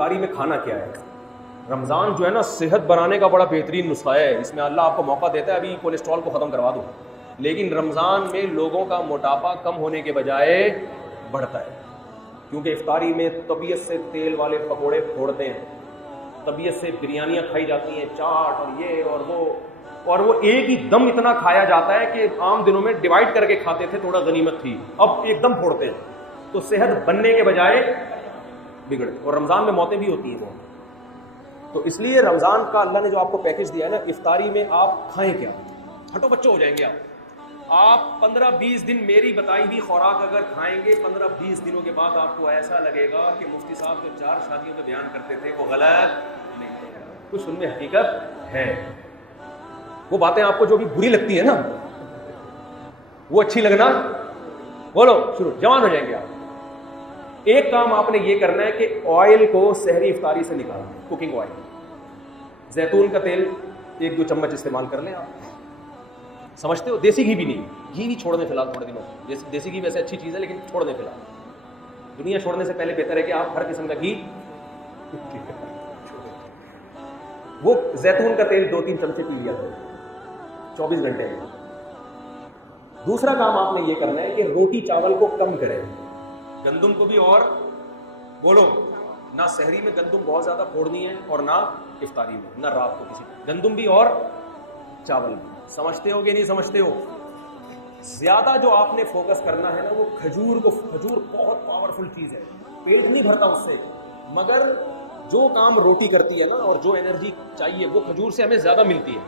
افطاری میں کھانا کیا ہے. رمضان جو ہے نا صحت بنانے کا بڑا بہترین نسخہ ہے. اس میں اللہ آپ کو موقع دیتا ہے ابھی کولیسٹرول کو ختم کروا دو, لیکن رمضان میں لوگوں کا موٹاپا کم ہونے کے بجائے بڑھتا ہے, کیونکہ افطاری میں طبیعت سے تیل والے پکوڑے پھوڑتے ہیں, طبیعت سے بریانیاں کھائی جاتی ہیں, چاٹ اور یہ اور وہ ایک ہی دم اتنا کھایا جاتا ہے کہ عام دنوں میں ڈیوائڈ کر کے کھاتے تھے, تھوڑا غنیمت تھی, اب ایک دم پھوڑتے ہیں, تو صحت بننے کے بجائے بگڑ. اور رمضان میں موتیں بھی ہوتی ہیں بہت. تو اس لیے رمضان کا اللہ نے جو آپ کو پیکج دیا ہے نا, افطاری میں آپ کھائیں کیا, ہٹو بچوں ہو جائیں گے آپ 15-20 دن میری بتائی ہوئی خوراک اگر کھائیں گے, 15-20 دنوں کے بعد آپ کو ایسا لگے گا کہ مفتی صاحب جو 4 شادیوں میں بیان کرتے تھے وہ غلط نہیں تھے, کچھ ان میں حقیقت ہے. وہ باتیں آپ کو جو بھی بری لگتی ہے نا وہ اچھی لگنا بولو شروع, جوان ہو جائیں گے آپ. ایک کام آپ نے یہ کرنا ہے کہ آئل کو سحری افطاری سے نکالنا, کوکنگ آئل, زیتون کا تیل 1-2 چمچ استعمال کر لیں آپ. سمجھتے ہو, دیسی گھی بھی نہیں, گھی بھی چھوڑ دیں فی الحال تھوڑے دنوں. دیسی گھی ویسے اچھی چیز ہے لیکن چھوڑ دیں فی الحال. دنیا چھوڑنے سے پہلے بہتر ہے کہ آپ ہر قسم کا گھی وہ زیتون کا تیل 2-3 چمچے پی لیا کریں 24 گھنٹے میں. دوسرا کام آپ نے یہ کرنا ہے کہ روٹی چاول کو کم کریں, گندم کو بھی, اور بولو نہ سحری میں گندم بہت زیادہ پھوڑنی ہے اور نہ افطاری میں, نہ رات کو کسی, گندم بھی اور چاول بھی. سمجھتے ہو کہ نہیں سمجھتے ہو؟ زیادہ جو آپ نے فوکس کرنا ہے نا وہ کھجور بہت پاورفل چیز ہے, پیٹ نہیں بھرتا اس سے, مگر جو کام روٹی کرتی ہے نا اور جو انرجی چاہیے وہ کھجور سے ہمیں زیادہ ملتی ہے.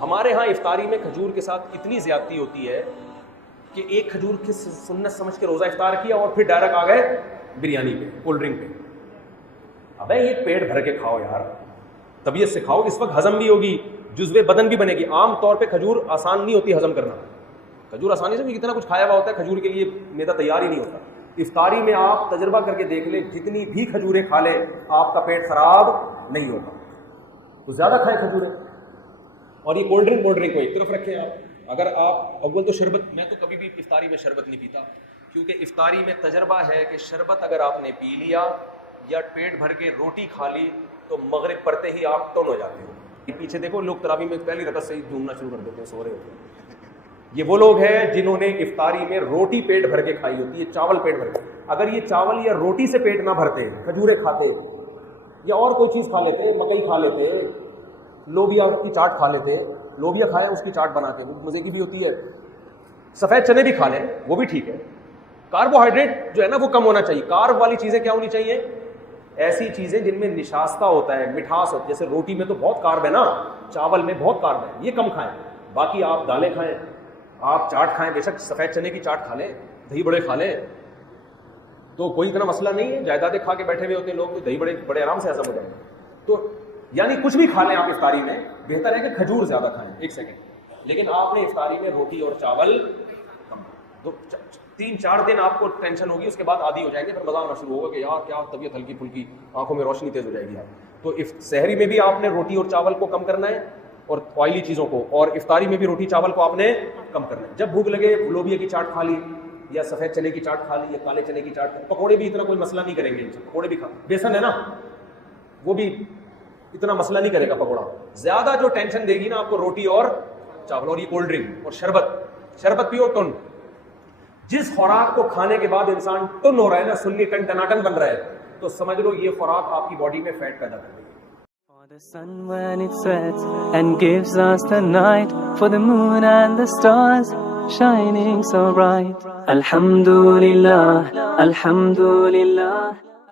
ہمارے ہاں افطاری میں کھجور کے ساتھ اتنی زیادتی ہوتی ہے کہ ایک کھجور کی سنت سمجھ کے روزہ افطار کیا اور پھر ڈائریکٹ آ گئے بریانی پہ, کولڈ ڈرنک پہ. ابے یہ پیٹ بھر کے کھاؤ یار, طبیعت سے کھاؤ, اس وقت ہضم بھی ہوگی, جزو بدن بھی بنے گی. عام طور پہ کھجور آسان نہیں ہوتی ہضم کرنا, کھجور آسانی سے کتنا کچھ کھایا ہوا ہوتا ہے, کھجور کے لیے میدا تیار ہی نہیں ہوتا. افطاری میں آپ تجربہ کر کے دیکھ لیں, جتنی بھی کھجوریں کھا لیں آپ کا پیٹ خراب نہیں ہوگا. تو زیادہ کھائیں کھجوریں. اور یہ کولڈ ڈرنک کو ایک طرف رکھیں آپ. اگر آپ اول تو شربت, میں تو کبھی بھی افطاری میں شربت نہیں پیتا, کیونکہ افطاری میں تجربہ ہے کہ شربت اگر آپ نے پی لیا یا پیٹ بھر کے روٹی کھا لی تو مغرب پڑتے ہی آپ ٹن ہو جاتے ہو. پیچھے دیکھو لوگ تراویح میں پہلی رکعت سے ہی جھومنا شروع کر دیتے ہیں, سو رہے ہوتے ہیں. یہ وہ لوگ ہیں جنہوں نے افطاری میں روٹی پیٹ بھر کے کھائی ہوتی ہے, چاول پیٹ بھر کے. اگر یہ چاول یا روٹی سے پیٹ نہ بھرتے, کھجوریں کھاتے یا اور کوئی چیز کھا لیتے, مکئی کھا لیتے, لوبیا کی چاٹ کھا لیتے, لوبیا کھائیں اس کی چاٹ بنا کے, وہ مزے کی بھی ہوتی ہے. سفید چنے بھی کھا لیں وہ بھی ٹھیک ہے. کاربوہائیڈریٹ جو ہے نا وہ کم ہونا چاہیے. کارب والی چیزیں کیا ہونی چاہیے؟ ایسی چیزیں جن میں نشاستہ ہوتا ہے, مٹھاس ہوتی ہے. جیسے روٹی میں تو بہت کارب ہے نا, چاول میں بہت کارب ہے, یہ کم کھائیں. باقی آپ دالیں کھائیں, آپ چاٹ کھائیں, بے شک سفید چنے کی چاٹ کھا لیں, دہی بڑے کھا لیں, تو کوئی اتنا مسئلہ نہیں ہے. جائیدادیں کھا کے بیٹھے ہوئے ہوتے ہیں لوگ, تو دہی بڑے بڑے آرام سے ہضم ہو جائیں گے. تو یعنی کچھ بھی کھا لیں آپ افطاری میں, بہتر ہے کہ کھجور زیادہ کھائیں. ایک سیکنڈ, لیکن آپ نے افطاری میں روٹی اور چاول کم, 3-4 دن آپ کو ٹینشن ہوگی, اس کے بعد عادی ہو جائیں گے, پھر مزہ آنا شروع ہوگا کہ یار کیا طبیعت ہلکی پھلکی, آنکھوں میں روشنی تیز ہو جائے گی. آپ تو سحری میں بھی آپ نے روٹی اور چاول کو کم کرنا ہے اور آئلی چیزوں کو, اور افطاری میں بھی روٹی چاول کو آپ نے کم کرنا ہے. جب بھوک لگے لوبیا کی چاٹ کھا لی یا سفید چنے کی چاٹ کھا لی یا کالے چنے کی چاٹ. پکوڑے بھی اتنا کوئی مسئلہ نہیں کریں گے, پکوڑے بھی کھا, بیسن ہے نا وہ بھی اتنا مسئلہ نہیں کرے گا پکوڑا. زیادہ جو ٹینشن دے گی نا آپ کو روٹی اور چاول, اور یہ کولڈ ڈرنک اور شربت پیو ٹن. جس خوراک کو کھانے کے بعد انسان ٹن ہو رہا ہے نا, سنی ٹن ٹناٹن بن رہا ہے, تو سمجھ لو یہ خوراک آپ کی باڈی میں فیٹ پیدا کر دے گی. For the sun when it sets and gives us the night, for the moon and the stars shining so bright. Alhamdulillah, Alhamdulillah.